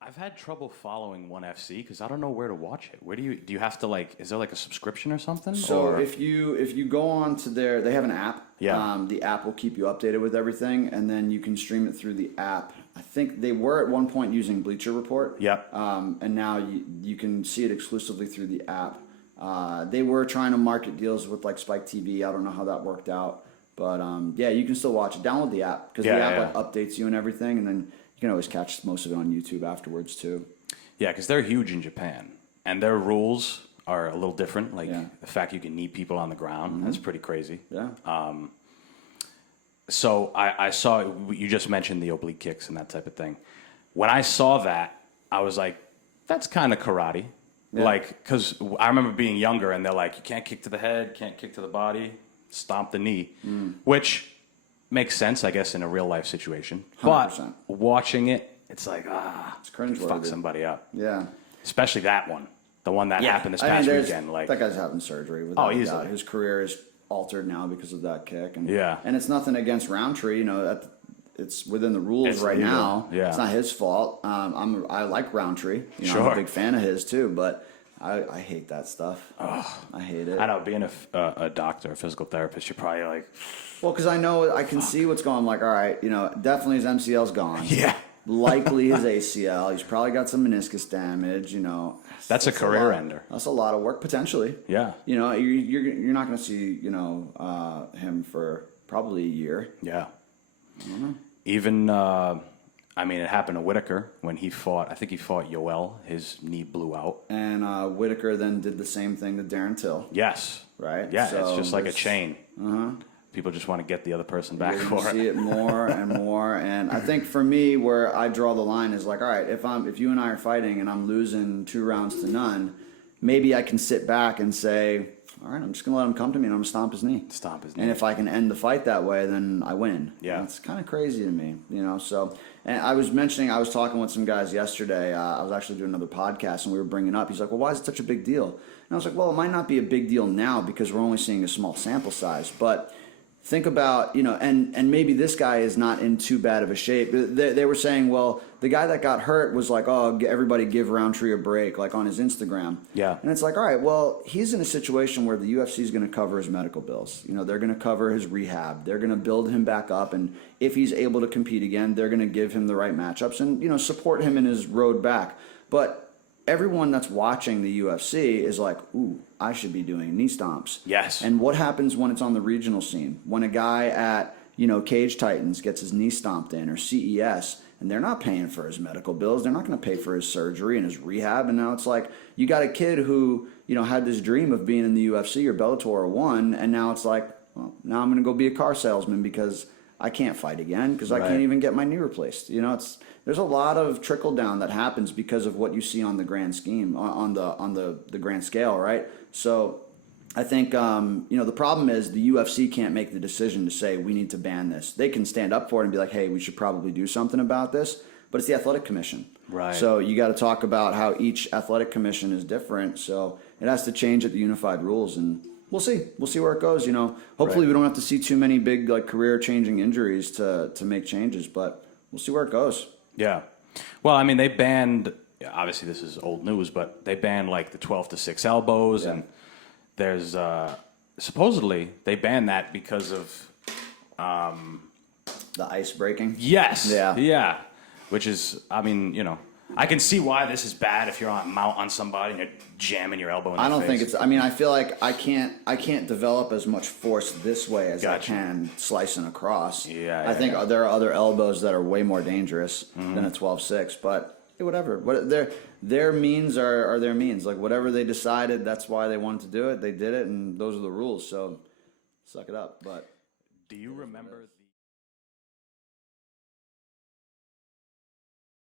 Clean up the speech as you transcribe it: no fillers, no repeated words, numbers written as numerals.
I've had trouble following ONE FC because I don't know where to watch it. Where do you have to like? Is there like a subscription or something? So or? if you go on to they have an app. Yeah. The app will keep you updated with everything, and then you can stream it through the app. I think they were at one point using Bleacher Report. Yep. And now you can see it exclusively through the app. They were trying to market deals with like Spike TV. I don't know how that worked out, but yeah, you can still watch it. Download the app because the app like updates you and everything, and then you can always catch most of it on YouTube afterwards too. Yeah, because they're huge in Japan, and their rules are a little different. Like the fact you can knee people on the ground, that's pretty crazy. Yeah. So I saw, you just mentioned the oblique kicks and that type of thing. When I saw that, I was like, that's kind of karate. Yeah. Like, because I remember being younger and they're like, you can't kick to the head, can't kick to the body, stomp the knee, which makes sense, I guess, in a real life situation. 100%. But watching it, it's like, it's cringeworthy. Fuck somebody up. Yeah. Especially that one. The one that happened this past weekend. Like, that guy's having surgery. Easily. His career is altered now because of that kick. And, yeah. And it's nothing against Roundtree. You know, it's within the rules right now. Yeah. It's not his fault. I like Roundtree. You know, sure. I'm a big fan of his too, but I hate that stuff. Oh, I hate it. I know, being a doctor, a physical therapist, you're probably like... Well, because I can see what's going on. I'm like, all right, you know, definitely his MCL's gone. Yeah. Likely his ACL. He's probably got some meniscus damage, you know. That's a career ender. That's a lot of work, potentially. Yeah. You know, you're not going to see, you know, him for probably a year. Yeah. I don't know. Even, I mean, it happened to Whitaker when he fought, I think he fought Yoel. His knee blew out. And Whitaker then did the same thing to Darren Till. Yes. Right? Yeah, so it's just like a chain. Uh-huh. People just want to get the other person back You're for gonna it. see it more and more, and I think for me, where I draw the line is like, all right, if you and I are fighting and I'm losing 2-0, maybe I can sit back and say, all right, I'm just gonna let him come to me and I'm gonna stomp his knee. Stomp his knee. And if I can end the fight that way, then I win. Yeah, it's kind of crazy to me, you know. So, and I was talking with some guys yesterday. I was actually doing another podcast, and we were bringing up. He's like, well, why is it such a big deal? And I was like, well, it might not be a big deal now because we're only seeing a small sample size, but think about, you know, and maybe this guy is not in too bad of a shape. They were saying, well, the guy that got hurt was like, oh, everybody give Roundtree a break, like on his Instagram. Yeah. And it's like, all right, well, he's in a situation where the UFC is going to cover his medical bills. You know, they're going to cover his rehab. They're going to build him back up. And if he's able to compete again, they're going to give him the right matchups and, you know, support him in his road back. But everyone that's watching the UFC is like, ooh, I should be doing knee stomps. Yes. And what happens when it's on the regional scene? When a guy at, you know, Cage Titans gets his knee stomped in, or CES, and they're not paying for his medical bills. They're not going to pay for his surgery and his rehab. And now it's like, you got a kid who, you know, had this dream of being in the UFC or Bellator or one, and now it's like, well, now I'm going to go be a car salesman because I can't fight again because I can't even get my knee replaced. You know, there's a lot of trickle down that happens because of what you see on the grand scheme, on the grand scale, right? So I think, you know, the problem is the UFC can't make the decision to say we need to ban this. They can stand up for it and be like, hey, we should probably do something about this, but it's the athletic commission. Right. So you got to talk about how each athletic commission is different. So it has to change at the unified rules, and we'll see. We'll see where it goes. You know, hopefully we don't have to see too many big like career-changing injuries to make changes, but we'll see where it goes. Yeah. Well, I mean, they banned, obviously this is old news, but they banned like the 12-6 elbows, and there's, supposedly, they banned that because of... the ice breaking? Yes. Yeah. Yeah. Which is, I mean, you know, I can see why this is bad if you're on mount on somebody and you're jamming your elbow in I their don't face. think it's. I mean, I feel like I can't develop as much force this way as I can slicing across. Yeah, I think there are other elbows that are way more dangerous than a 12-6, but whatever. Their means are their means. Like whatever they decided, that's why they wanted to do it. They did it, and those are the rules. So suck it up. But do you remember?